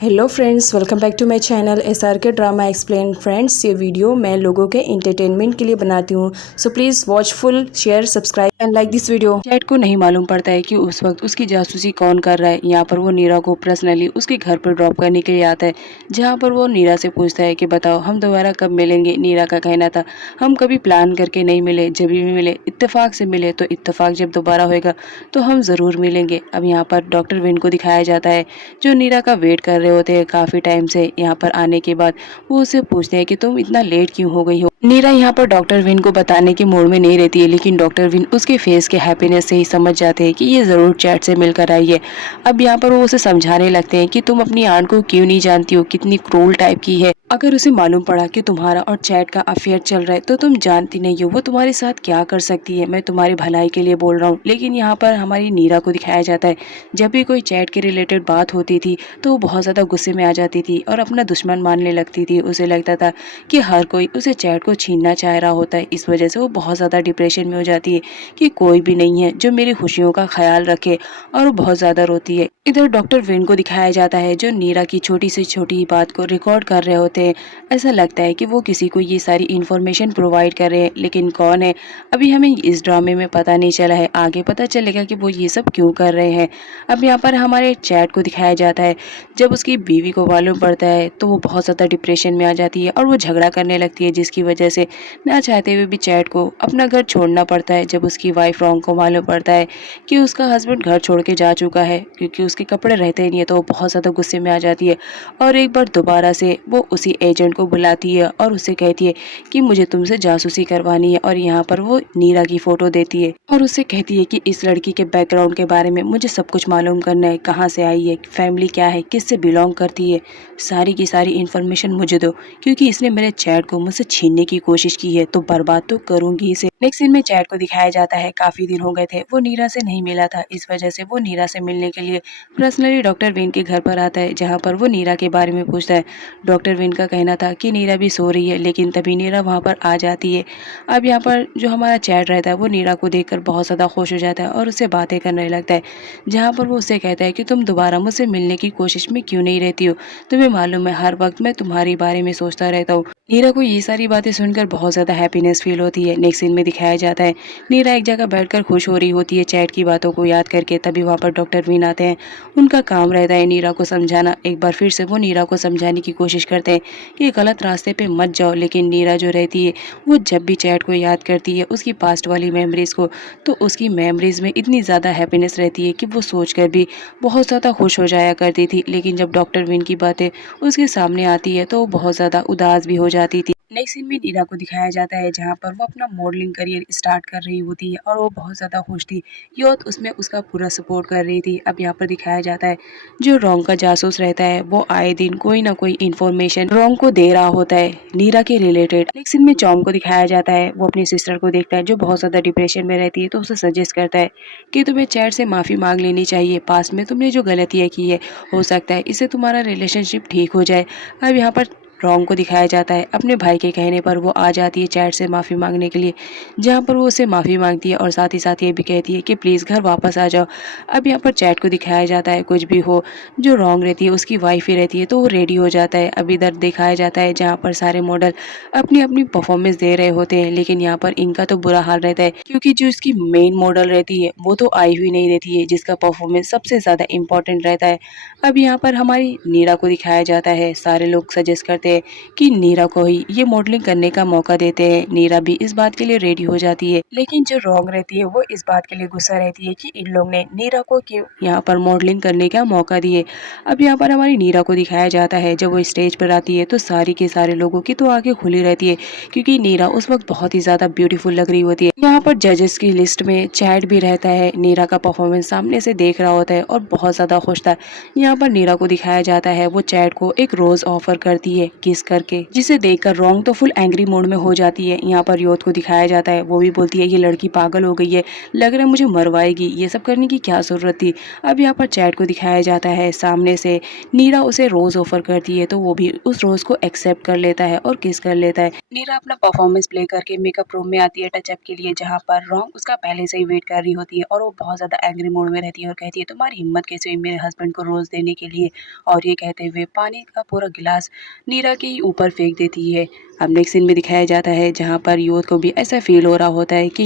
Hello friends, welcome back to my channel SRK drama explain. Friends, ये video मैं लोगों के एंटरटेनमेंट के लिए बनाती हूँ, so please watch full, share, subscribe and like this video. Chat को नहीं मालूम पड़ता है कि उस वक्त उसकी जासूसी कौन कर रहा है। यहाँ पर वो नीरा को पर्सनली उसके घर पर ड्रॉप करने के लिए आता है, जहाँ पर वो नीरा से पूछता है कि बताओ हम दोबारा कब मिलेंगे। नीरा का कहना था हम कभी प्लान करके नहीं मिले, जब भी मिले इत्तेफाक से मिले, तो इत्तेफाक जब दोबारा होएगा तो हम ज़रूर मिलेंगे। अब यहाँ पर डॉक्टर विन को दिखाया जाता है जो नीरा का वेट कर रहे होते हैं काफ़ी टाइम से। यहाँ पर आने के बाद वो उससे पूछते हैं कि तुम इतना लेट क्यों हो गई हो। नीरा यहाँ पर डॉक्टर विन को बताने के मूड में नहीं रहती है, लेकिन डॉक्टर विन उसके फेस के हैप्पीनेस से ही समझ जाते हैं कि ये ज़रूर चैट से मिलकर आई है। अब यहाँ पर वो उसे समझाने लगते हैं कि तुम अपनी आंट को क्यों नहीं जानती हो, कितनी क्रूल टाइप की है। अगर उसे मालूम पड़ा कि तुम्हारा और चैट का अफेयर चल रहा है तो तुम जानती नहीं हो वो तुम्हारे साथ क्या कर सकती है। मैं तुम्हारी भलाई के लिए बोल रहा हूँ। लेकिन यहाँ पर हमारी नीरा को दिखाया जाता है जब भी कोई चैट के रिलेटेड बात होती थी तो वो बहुत ज़्यादा गुस्से में आ जाती थी और अपना दुश्मन मानने लगती थी। उसे लगता था कि हर कोई उसे चैट को छीनना चाह रहा होता है। इस वजह से वो बहुत ज़्यादा डिप्रेशन में हो जाती है कि कोई भी नहीं है जो मेरी खुशियों का ख्याल रखे, और वो बहुत ज़्यादा रोती है। इधर डॉक्टर विन को दिखाया जाता है जो नीरा की छोटी से छोटी बात को रिकॉर्ड कर रहे होते हैं। ऐसा लगता है कि वो किसी को ये सारी इन्फॉर्मेशन प्रोवाइड कर रहे हैं, लेकिन कौन है अभी हमें इस ड्रामे में पता नहीं चला है। आगे पता चलेगा कि वो ये सब क्यों कर रहे हैं। अब यहाँ पर हमारे चैट को दिखाया जाता है जब उसकी बीवी को मालूम पड़ता है तो वो बहुत ज़्यादा डिप्रेशन में आ जाती है और वो झगड़ा करने लगती है, जिसकी वजह से ना चाहते हुए भी चैट को अपना घर छोड़ना पड़ता है। जब उसकी वाइफ रॉन्ग को मालूम पड़ता है कि उसका हस्बैंड घर छोड़ के जा चुका है क्योंकि उसके कपड़े रहते ही नहीं है, तो वो बहुत ज़्यादा गुस्से में आ जाती है और एक बार दोबारा से वो उसी एजेंट को बुलाती है और उससे कहती है कि मुझे तुमसे जासूसी करवानी है। और यहाँ पर वो नीरा की फ़ोटो देती है और उससे कहती है कि इस लड़की के बैकग्राउंड के बारे में मुझे सब कुछ मालूम करना है, कहाँ से आई है, फैमिली क्या है, किससे बिलोंग करती है, सारी की सारी इन्फॉर्मेशन मुझे दो, क्योंकि इसने मेरे चैट को मुझसे छीनने की कोशिश की है तो बर्बाद तो करूंगी इसे। नेक्स्ट सीन में चैट को दिखाया जाता है काफ़ी दिन हो गए थे वो नीरा से नहीं मिला था, इस वजह से वो नीरा से मिलने के लिए पर्सनली डॉक्टर विन के घर पर आता है, जहाँ पर वो नीरा के बारे में पूछता है। डॉक्टर विन का कहना था कि नीरा भी सो रही है, लेकिन तभी नीरा वहाँ पर आ जाती है। अब यहाँ पर जो हमारा चैट रहता है वो नीरा को देखकर बहुत ज़्यादा खुश हो जाता है और उससे बातें करने लगता है, जहाँ पर वो उससे कहता है कि तुम दोबारा मुझसे मिलने की कोशिश में क्यों नहीं रहती हो, तुम्हें मालूम है हर वक्त मैं तुम्हारे बारे में सोचता रहता हूँ। नीरा को ये सारी बातें सुनकर बहुत ज़्यादा हैप्पीनेस फील होती है। नेक्स्ट सीन में दिखाया जाता है नीरा एक जगह बैठकर खुश हो रही होती है चैट की बातों को याद करके। तभी वहाँ पर डॉक्टर विन आते हैं। उनका काम रहता है नीरा को समझाना। एक बार फिर से वो नीरा को समझाने की कोशिश करते हैं कि गलत रास्ते पे मत जाओ, लेकिन नीरा जो रहती है वो जब भी चैट को याद करती है उसकी पास्ट वाली मेमोरीज़ को, तो उसकी मेमोरीज़ में इतनी ज़्यादा हैप्पीनेस रहती है कि वो सोच कर भी बहुत ज़्यादा खुश हो जाया करती थी। लेकिन जब डॉक्टर विन की बातें उसके सामने आती है तो वो बहुत ज़्यादा उदास भी हो जाती थी। नेक्स्ट सीन में नीरा को दिखाया जाता है जहाँ पर वो अपना मॉडलिंग करियर स्टार्ट कर रही होती है और वो बहुत ज़्यादा खुश थी। यूथ उसमें उसका पूरा सपोर्ट कर रही थी। अब यहाँ पर दिखाया जाता है जो रोंग का जासूस रहता है वो आए दिन कोई ना कोई इन्फॉर्मेशन रोंग को दे रहा होता है नीरा के रिलेटेड। नेक्स्ट सीन में चौंग को दिखाया जाता है वो अपनी सिस्टर को देखता है जो बहुत ज़्यादा डिप्रेशन में रहती है, तो उसे सजेस्ट करता है कि तुम्हें चैट से माफ़ी मांग लेनी चाहिए। पास में तुमने जो गलतियाँ की है हो सकता है इससे तुम्हारा रिलेशनशिप ठीक हो जाए। अब यहाँ पर रॉन्ग को दिखाया जाता है अपने भाई के कहने पर वो आ जाती है चैट से माफ़ी मांगने के लिए, जहाँ पर वो उससे माफ़ी मांगती है और साथ ही साथ ये भी कहती है कि प्लीज़ घर वापस आ जाओ। अब यहाँ पर चैट को दिखाया जाता है कुछ भी हो जो रॉन्ग रहती है उसकी वाइफ ही रहती है, तो वो रेडी हो जाता है। अब इधर दिखाया जाता है जहाँ पर सारे मॉडल अपनी अपनी परफॉर्मेंस दे रहे होते हैं, लेकिन यहाँ पर इनका तो बुरा हाल रहता है क्योंकि जो इसकी मेन मॉडल रहती है वो तो आई हुई नहीं रहती है, जिसका परफॉर्मेंस सबसे ज़्यादा इंपॉर्टेंट रहता है। अब यहाँ पर हमारी नीरा को दिखाया जाता है। सारे लोग सजेस्ट करते हैं कि नीरा को ही ये मॉडलिंग करने का मौका देते हैं। नीरा भी इस बात के लिए रेडी हो जाती है, लेकिन जो रॉन्ग रहती है वो इस बात के लिए गुस्सा रहती है कि इन लोग ने नीरा को क्यों यहाँ पर मॉडलिंग करने का मौका दिए। अब यहाँ पर हमारी नीरा को दिखाया जाता है जब वो स्टेज पर आती है तो सारी के सारे लोगों की तो आंखें खुली रहती है क्योंकि नीरा उस वक्त बहुत ही ज़्यादा ब्यूटीफुल लग रही होती है। यहाँ पर जजेस की लिस्ट में चैट भी रहता है, नीरा का परफॉर्मेंस सामने से देख रहा होता है और बहुत ज़्यादा खुश था। यहाँ पर नीरा को दिखाया जाता है वो चैट को एक रोज़ ऑफर करती है किस करके, जिसे देखकर रोंग तो फुल एंग्री मोड में हो जाती है। यहाँ पर योत को दिखाया जाता है, वो भी बोलती है ये लड़की पागल हो गई है, लग रहा है मुझे मरवाएगी, ये सब करने की क्या जरूरत थी। अब यहाँ पर चैट को दिखाया जाता है, सामने से नीरा उसे रोज ऑफर करती है तो वो भी उस रोज को एक्सेप्ट कर लेता है और किस कर लेता है। नीरा अपना परफॉर्मेंस प्ले करके मेकअप रूम में आती है टचअप के लिए, जहाँ पर रोंग उसका पहले से ही वेट कर रही होती है और वो बहुत ज्यादा एंग्री मूड में रहती है और कहती है तुम्हारी हिम्मत कैसे हुई मेरे हस्बैंड को रोज देने के लिए। और ये कहते हुए पानी का पूरा गिलास नीरा के ही ऊपर फेंक देती है। अब नेक्स्ट सीन में दिखाया जाता है जहाँ पर युवत को भी ऐसा फील हो रहा होता है कि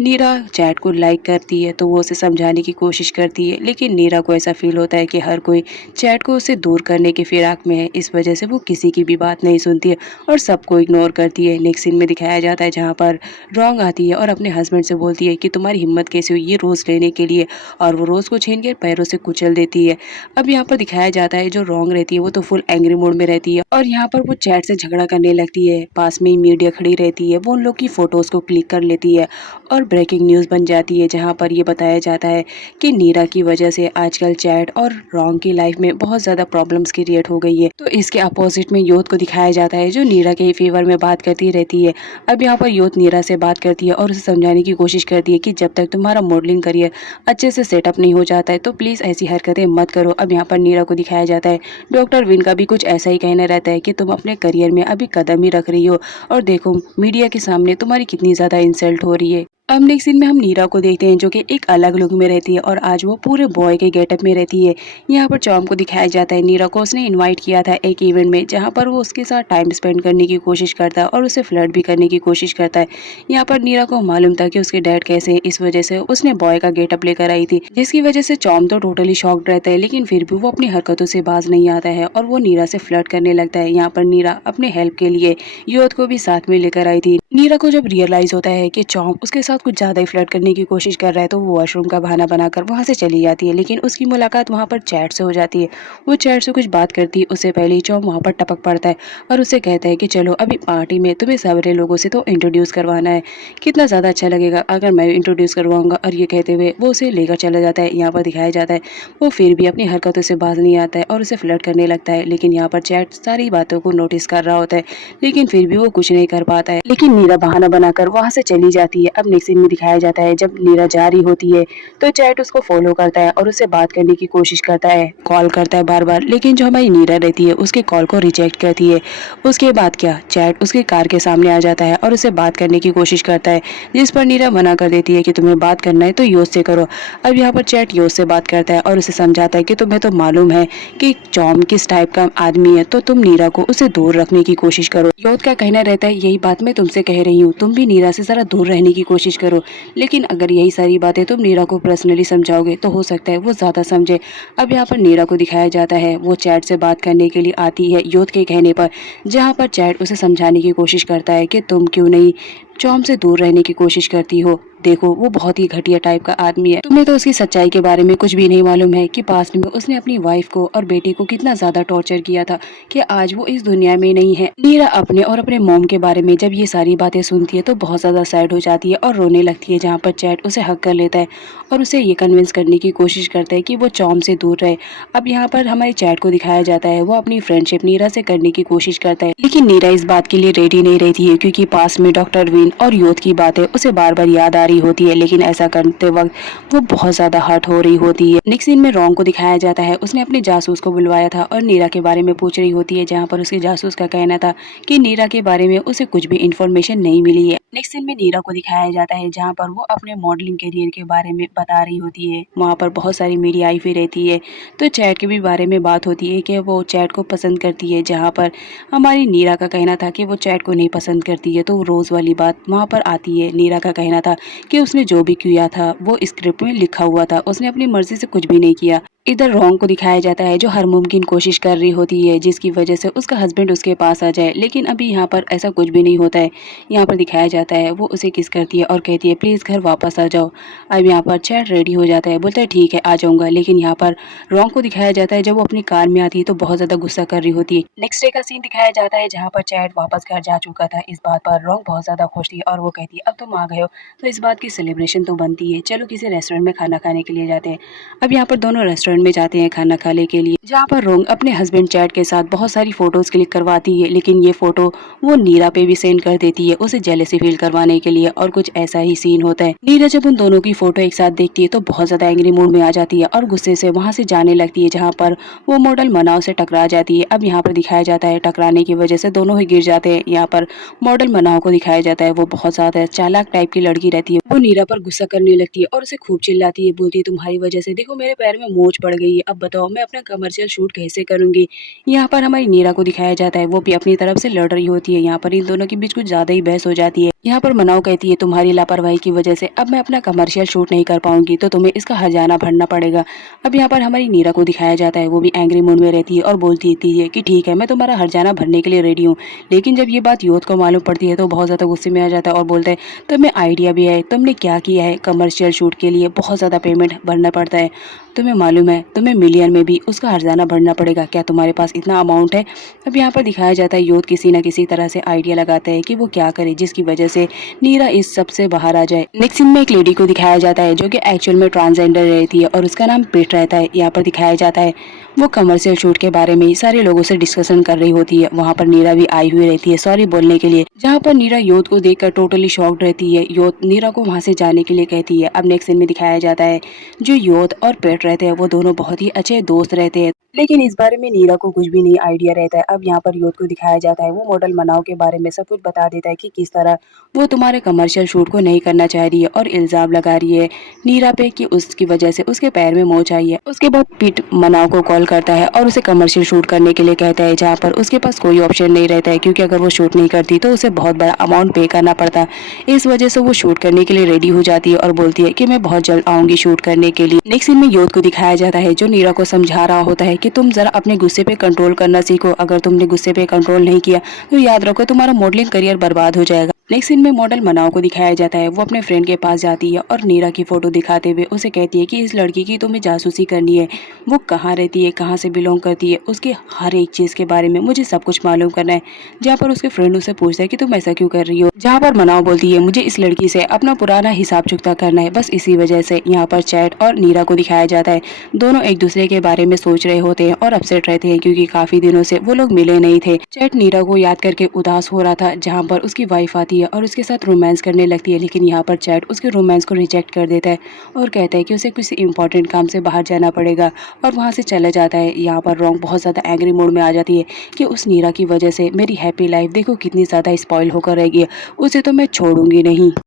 नीरा चैट को लाइक करती है, तो वो उसे समझाने की कोशिश करती है, लेकिन नीरा को ऐसा फील होता है कि हर कोई चैट को उससे दूर करने की फिराक में है। इस वजह से वो किसी की भी बात नहीं सुनती है और सबको इग्नोर करती है। नेक्स्ट सीन में दिखाया जाता है जहाँ पर रोंग आती है और अपने हस्बैंड से बोलती है कि तुम्हारी हिम्मत कैसे हुई ये रोज़ लेने के लिए, और वो रोज़ को छीन कर पैरों से कुचल देती है। अब यहाँ पर दिखाया जाता है जो रोंग रहती है वो तो फुल एंग्री मूड में रहती है और यहाँ पर वो चैट से झगड़ा करने लगती है। पास में ही मीडिया खड़ी रहती है, वो उन लोग की फोटोज को क्लिक कर लेती है और ब्रेकिंग न्यूज़ बन जाती है जहाँ पर ये बताया जाता है कि नीरा की वजह से आजकल चैट और रोंग की लाइफ में बहुत ज़्यादा प्रॉब्लम्स क्रिएट हो गई है। तो इसके अपोजिट में योत को दिखाया जाता है जो नीरा के फेवर में बात करती रहती है। अब यहाँ पर योत नीरा से बात करती है और उसे समझाने की कोशिश करती है कि जब तक तुम्हारा मॉडलिंग करियर अच्छे से सेटअप नहीं हो जाता है तो प्लीज़ ऐसी हरकतें मत करो। अब यहाँ पर नीरा को दिखाया जाता है डॉक्टर विन का भी कुछ ऐसा ही कहना रहता है कि तुम अपने करियर में अभी कदम ही रख रही हो और देखो मीडिया के सामने तुम्हारी कितनी ज़्यादा इंसल्ट हो रही है। अब नेक्स्ट सीन में हम नीरा को देखते हैं जो कि एक अलग लुक में रहती है और आज वो पूरे बॉय के गेटअप में रहती है। यहाँ पर चॉम को दिखाया जाता है नीरा को उसने इनवाइट किया था एक इवेंट में जहाँ पर वो उसके साथ टाइम स्पेंड करने की कोशिश करता है और उसे फ्लर्ट भी करने की कोशिश करता है। यहाँ पर नीरा को मालूम था कि उसके डैड कैसे हैं, इस वजह से उसने बॉय का गेटअप लेकर आई थी, जिसकी वजह से चॉम तो टोटली शॉक्ड रहता है, लेकिन फिर भी वो अपनी हरकतों से बाज नहीं आता है और वो नीरा से फ्लर्ट करने लगता है। यहाँ पर नीरा अपने हेल्प के लिए योत को भी साथ में लेकर आई थी। नीरा को जब रियलाइज होता है कि चॉम उसके साथ कुछ ज्यादा ही फ्लर्ट करने की कोशिश कर रहा है तो वो वॉशरूम का बहाना बनाकर वहां से चली जाती है, लेकिन उसकी मुलाकात वहां पर चैट से हो जाती है। वो चैट से कुछ बात करती है, उससे पहले ही चॉम वहां पर टपक पड़ता है और उसे कहता है कि चलो अभी पार्टी में तुम्हें सारे लोगों से तो इंट्रोड्यूस करवाना है, कितना ज्यादा अच्छा लगेगा अगर मैं इंट्रोड्यूस करवाऊंगा। और ये कहते हुए वो उसे लेकर चला जाता है। यहाँ पर दिखाया जाता है वो फिर भी अपनी हरकतों से बाज नहीं आता है और उसे फ्लर्ट करने लगता है, लेकिन यहाँ पर चैट सारी बातों को नोटिस कर रहा होता है, लेकिन फिर भी वो कुछ नहीं कर पाता है, लेकिन नीरा बहाना बनाकर वहां से चली जाती है। अब नेक्स्ट सीन में दिखाया जाता है जब नीरा जा रही होती है तो चैट उसको फॉलो करता है और उससे बात करने की कोशिश करता है, कॉल करता है बार बार, लेकिन जो हमारी नीरा रहती है उसके कॉल को रिजेक्ट करती है। उसके बाद क्या चैट उसकी कार के सामने आ जाता है और उसे बात करने की कोशिश करता है, जिस पर नीरा मना कर देती है कि तुम्हें बात करना है तो योस से करो। अब यहाँ पर चैट योस से बात करता है और उसे समझाता है कि तुम्हें तो मालूम है कि चॉम किस टाइप का आदमी है, तो तुम नीरा को उसे दूर रखने की कोशिश करो। योत का कहना रहता है यही बात मैं तुमसे कह रही हूँ, तुम भी नीरा से जरा दूर रहने की कोशिश करो, लेकिन अगर यही सारी बातें तुम नीरा को पर्सनली समझाओगे तो हो सकता है वो ज्यादा समझे। अब यहाँ पर नीरा को दिखाया जाता है वो चैट से बात करने के लिए आती है योत के कहने पर, जहाँ पर चैट उसे समझाने की कोशिश करता है कि तुम क्यों नहीं चॉम से दूर रहने की कोशिश करती हो, देखो वो बहुत ही घटिया टाइप का आदमी है, तुम्हें तो उसकी सच्चाई के बारे में कुछ भी नहीं मालूम है कि पास्ट में उसने अपनी वाइफ को और बेटी को कितना ज्यादा टॉर्चर किया था कि आज वो इस दुनिया में नहीं है। नीरा अपने और अपने मॉम के बारे में जब ये सारी बातें सुनती है तो बहुत ज्यादा सैड हो जाती है और रोने लगती है, जहाँ पर चैट उसे हक कर लेता है और उसे ये कन्विंस करने की कोशिश करता है कि वो चॉम से दूर रहे। अब यहाँ पर हमारे चैट को दिखाया जाता है वो अपनी फ्रेंडशिप नीरा से करने की कोशिश करता है, लेकिन नीरा इस बात के लिए रेडी नहीं रहती है क्योंकि पास में डॉक्टर विन और योत की बातें उसे बार बार याद आ रही होती है, लेकिन ऐसा करते वक्त वो बहुत ज्यादा हर्ट हो रही होती है। नेक्स्ट सीन में रोंग को दिखाया जाता है उसने अपने जासूस को बुलवाया था और नीरा के बारे में पूछ रही होती है, जहाँ पर उसके जासूस का कहना था कि नीरा के बारे में उसे कुछ भी इंफॉर्मेशन नहीं मिली है। नेक्स्ट सीन में नीरा को दिखाया जाता है जहाँ पर वो अपने मॉडलिंग करियर के बारे में बता रही होती है, वहाँ पर बहुत सारी मीडिया आई हुई रहती है, तो चैट के भी बारे में बात होती है कि वो चैट को पसंद करती है, जहाँ पर हमारी नीरा का कहना था कि वो चैट को नहीं पसंद करती है। तो रोज़ वाली बात वहाँ पर आती है। नीरा का कहना था कि उसने जो भी किया था वो स्क्रिप्ट में लिखा हुआ था, उसने अपनी मर्जी से कुछ भी नहीं किया। इधर रोंग को दिखाया जाता है जो हर मुमकिन कोशिश कर रही होती है जिसकी वजह से उसका हस्बैंड उसके पास आ जाए, लेकिन अभी यहाँ पर ऐसा कुछ भी नहीं होता है। यहाँ पर दिखाया जाता है वो उसे किस करती है और कहती है प्लीज़ घर वापस आ जाओ। अब यहाँ पर चैट रेडी हो जाता है, बोलता है ठीक है आ जाऊँगा, लेकिन यहाँ पर रोंग को दिखाया जाता है जब वो अपनी कार में आती है तो बहुत ज़्यादा गुस्सा कर रही होती है। नेक्स्ट डे का सीन दिखाया जाता है जहाँ पर चैट वापस घर जा चुका था। इस बात पर रोंग बहुत ज़्यादा खुश थी और वो कहती है अब तुम आ गए हो तो इस बात की सेलिब्रेशन तो बनती है, चलो किसी रेस्टोरेंट में खाना खाने के लिए जाते हैं। अब यहाँ पर दोनों रेस्टोरेंट रेस्टोरेंट में जाते हैं खाना खाने के लिए, जहाँ पर रोंग अपने हस्बैंड चैट के साथ बहुत सारी फोटोज क्लिक करवाती है, लेकिन ये फोटो वो नीरा पे भी सेंड कर देती है उसे जेलसी फील करवाने के लिए। और कुछ ऐसा ही सीन होता है। नीरा जब उन दोनों की फोटो एक साथ देखती है तो बहुत ज्यादा एंग्री मूड में आ जाती है और गुस्से से वहां से जाने लगती है, जहाँ पर वो मॉडल मनाव से टकरा जाती है। अब यहाँ पर दिखाया जाता है टकराने की वजह से दोनों ही गिर जाते हैं। यहाँ पर मॉडल मनाव को दिखाया जाता है, वो बहुत ज्यादा चालाक टाइप की लड़की रहती है। वो नीरा पर गुस्सा करने लगती है और उसे खूब चिल्लाती है, बोलती है तुम्हारी वजह से देखो मेरे पैर में मोच पड़ गई है, अब बताओ मैं अपना कमर्शियल शूट कैसे करूंगी। यहाँ पर हमारी नीरा को दिखाया जाता है, वो भी अपनी तरफ से लड़ रही होती है। यहाँ पर इन दोनों के बीच कुछ ज्यादा ही बहस हो जाती है। यहाँ पर मनाव कहती है तुम्हारी लापरवाही की वजह से अब मैं अपना कमर्शियल शूट नहीं कर पाऊंगी, तो तुम्हें इसका हर्जाना भरना पड़ेगा। अब यहाँ पर हमारी नीरा को दिखाया जाता है, वो भी एंग्री मूड में रहती है और बोलती है कि ठीक है मैं तुम्हारा हर्जाना भरने के लिए रेडी हूँ। लेकिन जब ये बात योद को मालूम पड़ती है तो बहुत ज्यादा गुस्से में आ जाता है और बोलता है तुम्हें आइडिया भी है, तुमने क्या किया है, कमर्शियल शूट के लिए बहुत ज्यादा पेमेंट भरना पड़ता है, तुम्हें मालूम है तुम्हें मिलियन में भी उसका हर्जाना भरना पड़ेगा, क्या तुम्हारे पास इतना अमाउंट है। अब यहाँ पर दिखाया जाता है योद किसी न किसी तरह से आइडिया लगाता है कि वो क्या करे जिसकी वजह से नीरा इस सब से बाहर आ जाए। नेक्स्ट सीन में एक लेडी को दिखाया जाता है जो कि एक्चुअल में ट्रांसजेंडर रहती है और उसका नाम पीट रहता है। यहाँ पर दिखाया जाता है वो कमर्शियल शूट के बारे में सारे लोगों से डिस्कशन कर रही होती है। वहाँ पर नीरा भी आई हुई रहती है सॉरी बोलने के लिए, जहाँ पर नीरा योद को देखकर टोटली शॉक्ड रहती है। योद नीरा को वहाँ से जाने के लिए कहती है। अब नेक्स्ट सीन में दिखाया जाता है जो योद और पेट रहते हैं वो दोनों बहुत ही अच्छे दोस्त रहते हैं, लेकिन इस बारे में नीरा को कुछ भी नहीं आइडिया रहता है। अब यहाँ पर योद को दिखाया जाता है वो मॉडल मनाव के बारे में सब कुछ बता देता है कि किस तरह वो तुम्हारे कमर्शियल शूट को नहीं करना चाह रही है और इल्जाम लगा रही है नीरा पे कि उसकी वजह से उसके पैर में मोच आई है। उसके बाद पीट मनाव को कॉल करता है और उसे कमर्शियल शूट करने के लिए कहता है, जहाँ पर उसके पास कोई ऑप्शन नहीं रहता है क्योंकि अगर वो शूट नहीं करती तो उसे बहुत बड़ा अमाउंट पे करना पड़ता। इस वजह से वो शूट करने के लिए रेडी हो जाती है और बोलती है कि मैं बहुत जल्द आऊंगी शूट करने के लिए। नेक्स्ट सीन में योद को दिखाया जाता है जो नीरा को समझा रहा होता है कि तुम जरा अपने गुस्से पे कंट्रोल करना सीखो, अगर तुमने गुस्से पे कंट्रोल नहीं किया तो याद रखो तुम्हारा मॉडलिंग करियर बर्बाद हो जाएगा। नेक्स्ट सीन में मॉडल मनाव को दिखाया जाता है, वो अपने फ्रेंड के पास जाती है और नीरा की फोटो दिखाते हुए उसे कहती है कि इस लड़की की तुम्हें जासूसी करनी है, वो कहाँ रहती है, कहाँ से बिलोंग करती है, उसके हर एक चीज के बारे में मुझे सब कुछ मालूम करना है। जहाँ पर उसके फ्रेंड उसे पूछता है कि तुम ऐसा क्यों कर रही हो, जहाँ पर मनाव बोलती है मुझे इस लड़की से अपना पुराना हिसाब चुकता करना है, बस इसी वजह से। यहाँ पर चैट और नीरा को दिखाया जाता है, दोनों एक दूसरे के बारे में सोच रहे होते हैं और अपसेट रहते हैं क्योंकि काफी दिनों से वो लोग मिले नहीं थे। चैट नीरा को याद करके उदास हो रहा था, जहाँ पर उसकी वाइफ आती है और उसके साथ रोमांस करने लगती है, लेकिन यहाँ पर चैट उसके रोमांस को रिजेक्ट कर देता है और कहता है कि उसे किसी इंपॉर्टेंट काम से बाहर जाना पड़ेगा और वहाँ से चला जाता है। यहाँ पर रोंग बहुत ज़्यादा एंग्री मूड में आ जाती है कि उस नीरा की वजह से मेरी हैप्पी लाइफ देखो कितनी ज़्यादा स्पॉइल होकर रहेगी, उसे तो मैं छोड़ूंगी नहीं।